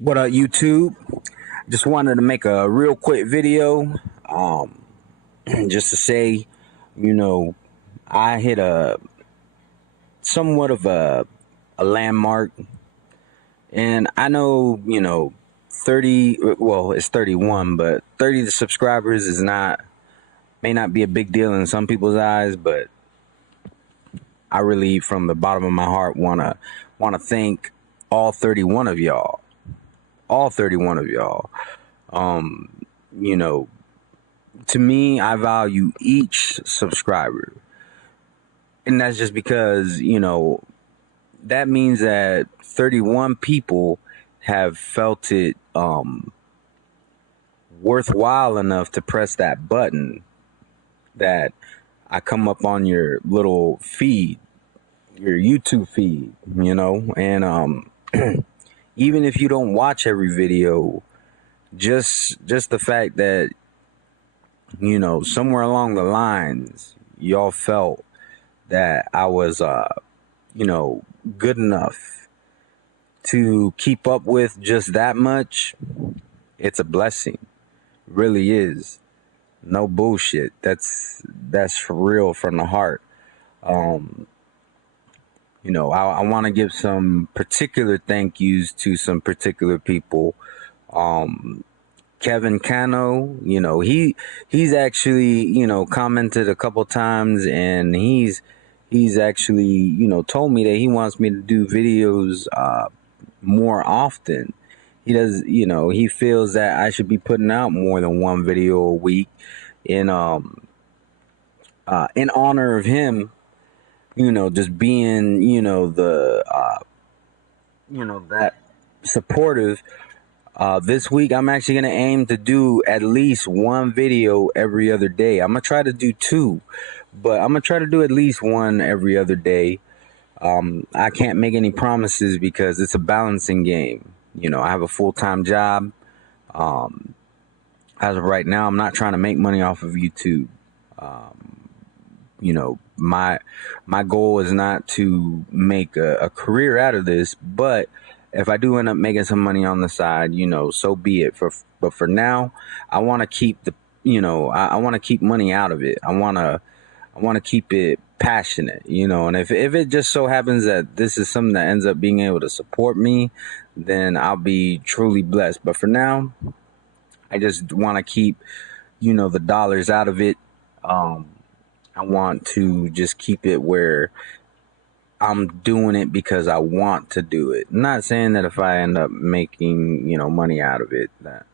What up, YouTube? Just wanted to make a real quick video, um, just to say, you know, I hit a somewhat of a landmark, and I know, 30. Well, it's 31, but 30 subscribers is not may not be a big deal in some people's eyes, but I really, from the bottom of my heart, wanna thank all 31 of y'all, all 31 of y'all. You know, to me, I value each subscriber. And that's just because, that means that 31 people have felt it worthwhile enough to press that button that I come up on your little feed, your YouTube feed, and even if you don't watch every video, just the fact that somewhere along the lines, y'all felt that I was, good enough to keep up with just that much. It's a blessing. Really is. No bullshit. That's for real from the heart. I want to give some particular thank yous to some particular people. Kevin Cano, he's actually, commented a couple times, and he's actually, told me that he wants me to do videos more often. He does, he feels that I should be putting out more than one video a week in honor of him, just being, that supportive. This week, I'm actually going to aim to do at least one video every other day. I'm going to try to do two, but I'm going to try to do at least one every other day. I can't make any promises because it's a balancing game. I have a full-time job. As of right now, I'm not trying to make money off of YouTube. My goal is not to make a career out of this, but if I do end up making some money on the side, so be it. But for now, I want to keep I want to keep money out of it. I want to keep it passionate, and if it just so happens that this is something that ends up being able to support me, then I'll be truly blessed. But for now, I just want to keep, the dollars out of it. I want to just keep it where I'm doing it because I want to do it. I'm not saying that if I end up making, money out of it, that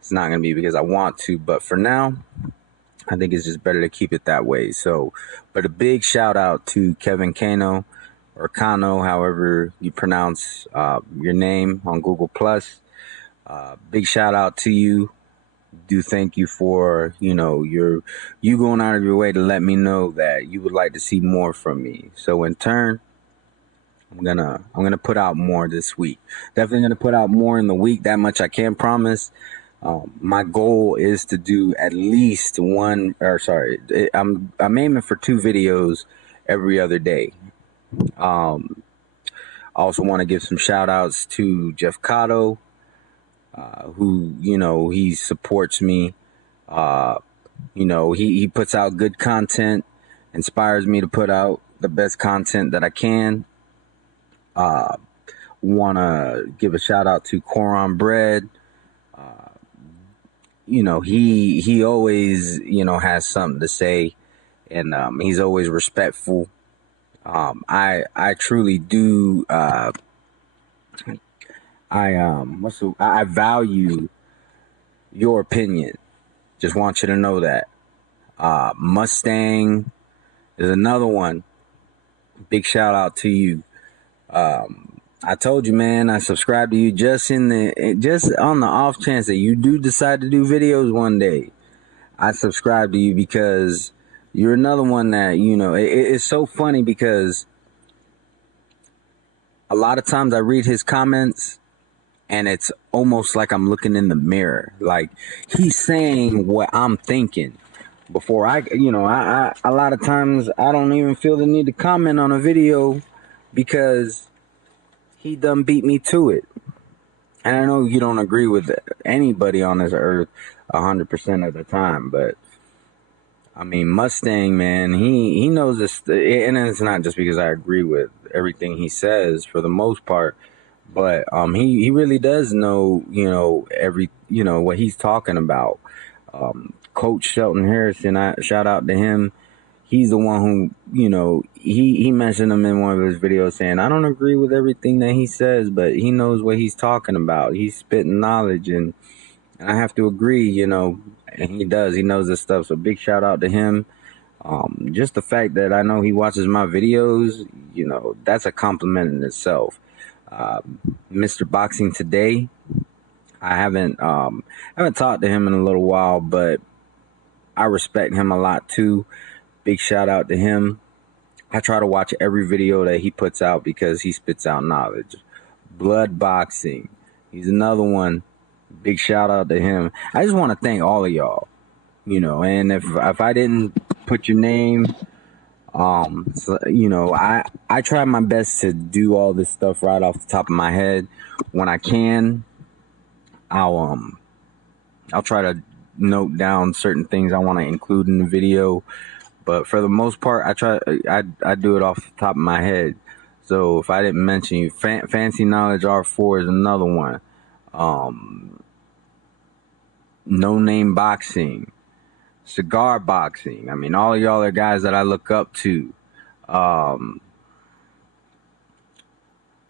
it's not going to be because I want to. But for now, I think it's just better to keep it that way. So, but a big shout out to Kevin Cano, or Kano, however you pronounce your name on Google Plus. Big shout out to you. Do thank you for you going out of your way to let me know that you would like to see more from me. So in turn, I'm gonna put out more this week. Definitely gonna put out more in the week. That much I can promise. My goal is to do at least one, or sorry, I'm aiming for 2 videos every other day. I also want to give some shout outs to Jeff Cotto, who, he supports me. He puts out good content, inspires me to put out the best content that I can. Want to give a shout out to Coron Bread. He always, has something to say, and he's always respectful. I truly do. I value your opinion. Just want you to know that. Mustang is another one. Big shout out to you. I told you, man, I subscribe to you just on the off chance that you do decide to do videos one day. I subscribe to you because you're another one that, it's so funny because a lot of times I read his comments and it's almost like I'm looking in the mirror. Like, he's saying what I'm thinking before I a lot of times I don't even feel the need to comment on a video because he done beat me to it. And I know you don't agree with anybody on this earth 100% of the time, but I mean, Mustang, man, he knows this, and it's not just because I agree with everything he says for the most part, but he really does know, what he's talking about. Coach Shelton Harrison, I shout out to him. He's the one who, he mentioned him in one of his videos saying, I don't agree with everything that he says, but he knows what he's talking about. He's spitting knowledge, and I have to agree, and he does. He knows this stuff. So big shout out to him. Just the fact that I know he watches my videos, that's a compliment in itself. Mr. Boxing Today, I haven't talked to him in a little while, but I respect him a lot too. Big shout out to him. I try to watch every video that he puts out because he spits out knowledge. Blood Boxing, he's another one. Big shout out to him. I just want to thank all of y'all, and if I didn't put your name, I try my best to do all this stuff right off the top of my head. When I can, I'll try to note down certain things I want to include in the video, but for the most part, I do it off the top of my head. So if I didn't mention you, Fancy Knowledge R4 is another one. No Name Boxing, Cigar Boxing. I mean, all of y'all are guys that I look up to.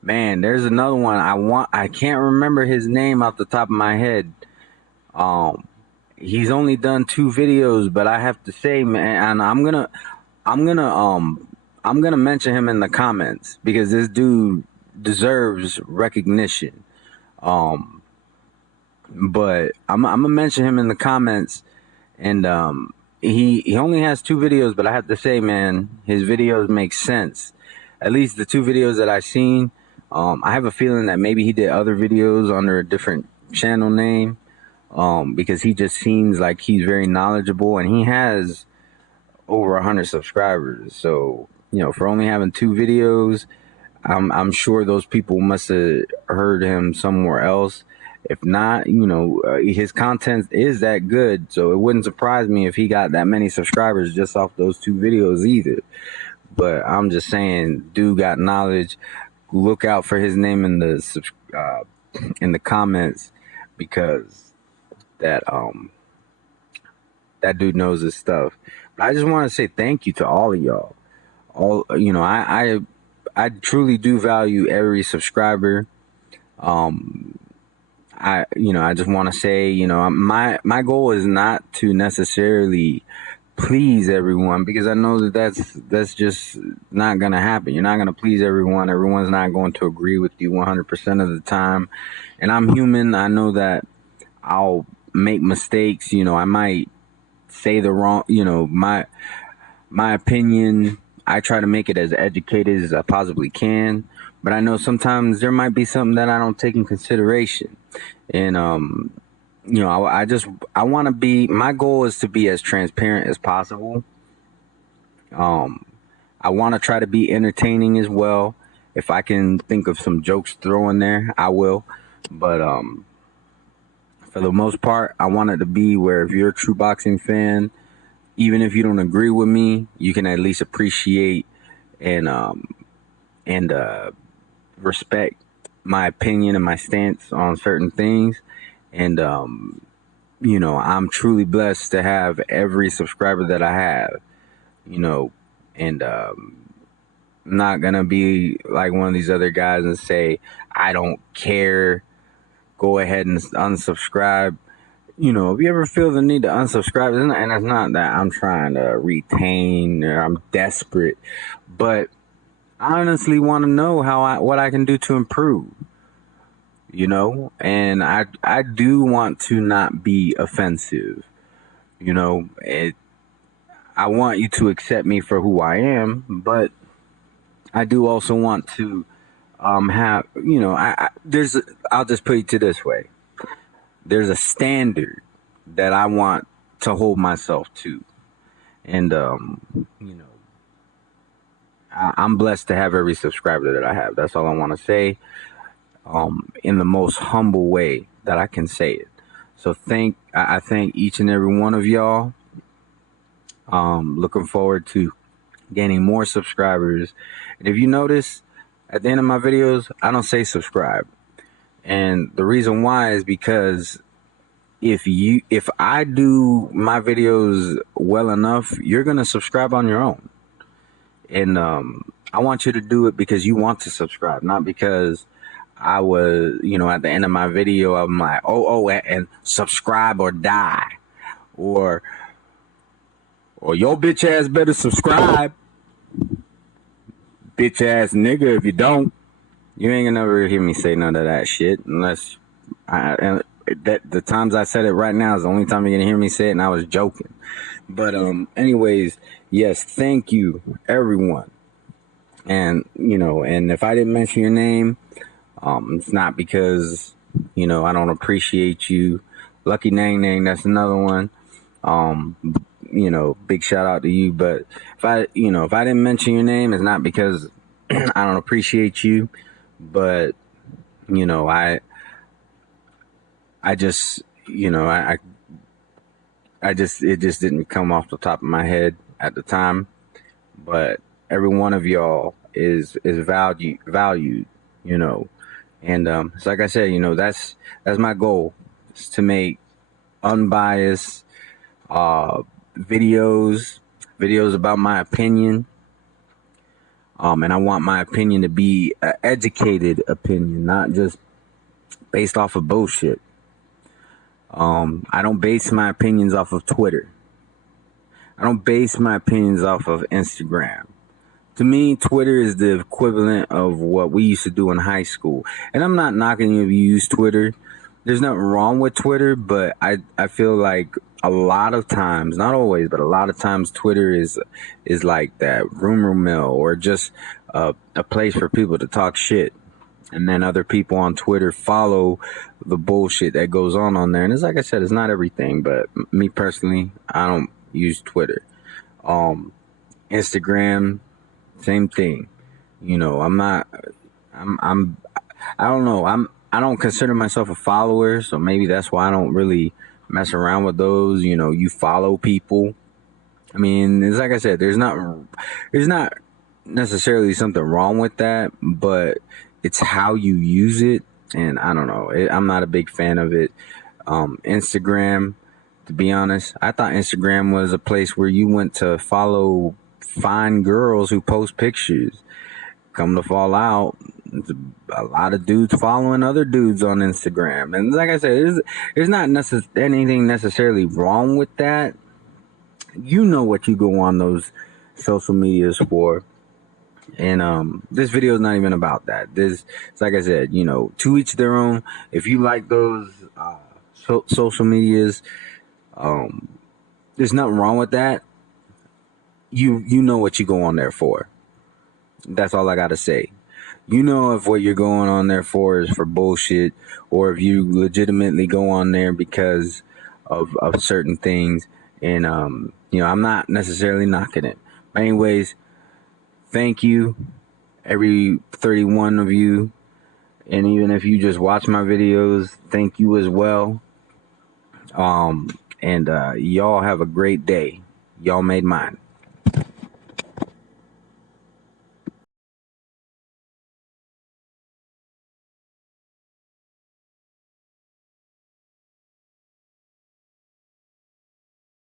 Man, there's another one I can't remember his name off the top of my head. He's only done 2 videos, but I have to say, man, and I'm gonna mention him in the comments because this dude deserves recognition. But I'm gonna mention him in the comments, and he only has 2 videos, but I have to say, man, his videos make sense. At least the 2 videos that I've seen. I have a feeling that maybe he did other videos under a different channel name, because he just seems like he's very knowledgeable, and he has over 100 subscribers. So, for only having 2 videos, I'm sure those people must have heard him somewhere else. If not, his content is that good, so it wouldn't surprise me if he got that many subscribers just off those 2 videos either. But I'm just saying, dude got knowledge. Look out for his name in the comments, because that dude knows his stuff. But I just want to say thank you to all of y'all. I truly do value every subscriber. I just want to say, my goal is not to necessarily please everyone, because I know that's just not going to happen. You're not going to please everyone. Everyone's not going to agree with you 100% of the time. And I'm human. I know that I'll make mistakes. I might say the wrong, my opinion. I try to make it as educated as I possibly can, but I know sometimes there might be something that I don't take in consideration. And, I want to be, my goal is to be as transparent as possible. I want to try to be entertaining as well. If I can think of some jokes throw in there, I will. But, for the most part, I want it to be where if you're a true boxing fan, even if you don't agree with me, you can at least appreciate and respect my opinion and my stance on certain things. And, I'm truly blessed to have every subscriber that I have, and I'm not going to be like one of these other guys and say, I don't care, go ahead and unsubscribe. If you ever feel the need to unsubscribe, and it's not that I'm trying to retain or I'm desperate, but I honestly want to know what I can do to improve. And I do want to not be offensive. I want you to accept me for who I am, but I do also want to have, I'll just put it to this way. There's a standard that I want to hold myself to. And, I'm blessed to have every subscriber that I have. That's all I want to say. in the most humble way that I can say it. So I thank each and every one of y'all. Looking forward to gaining more subscribers. And if you notice, at the end of my videos, I don't say subscribe. And the reason why is because if I do my videos well enough, you're gonna subscribe on your own. And I want you to do it because you want to subscribe, not because I was, at the end of my video, I'm like, and subscribe or die, or your bitch ass better subscribe, bitch ass nigga. If you don't, you ain't gonna never hear me say none of that shit unless the times I said it right now is the only time you're gonna hear me say it, and I was joking. But anyways, yes, thank you everyone. And and if I didn't mention your name, it's not because I don't appreciate you. Lucky Nang Nang, that's another one. Big shout out to you. But if I didn't mention your name, it's not because I don't appreciate you, but I just I just it just didn't come off the top of my head at the time. But every one of y'all is valued, and it's like I said, that's my goal, is to make unbiased videos about my opinion. And I want my opinion to be an educated opinion, not just based off of bullshit. I don't base my opinions off of Twitter. I don't base my opinions off of Instagram. To me, Twitter is the equivalent of what we used to do in high school. And I'm not knocking you if you use Twitter. There's nothing wrong with Twitter, but I feel like a lot of times, not always, but a lot of times Twitter is like that rumor mill, or just a place for people to talk shit. And then other people on Twitter follow the bullshit that goes on there. And it's like I said, it's not everything, but me personally, I don't use Twitter. Instagram, same thing. I don't consider myself a follower, so maybe that's why I don't really mess around with those. You follow people. I mean, it's like I said, there's not necessarily something wrong with that, but it's how you use it. And I don't know, I'm not a big fan of it. Instagram, to be honest, I thought Instagram was a place where you went to follow fine girls who post pictures. Come to fall out, a lot of dudes following other dudes on Instagram. And like I said, there's not anything necessarily wrong with that. You know what you go on those social medias for. And this video is not even about that. It's like I said, to each their own. If you like those social medias, there's nothing wrong with that. You know what you go on there for. That's all I gotta say. If what you're going on there for is for bullshit, or if you legitimately go on there because of certain things. And I'm not necessarily knocking it. But anyways, thank you, every 31 of you. And even if you just watch my videos, thank you as well. And y'all have a great day. Y'all made mine.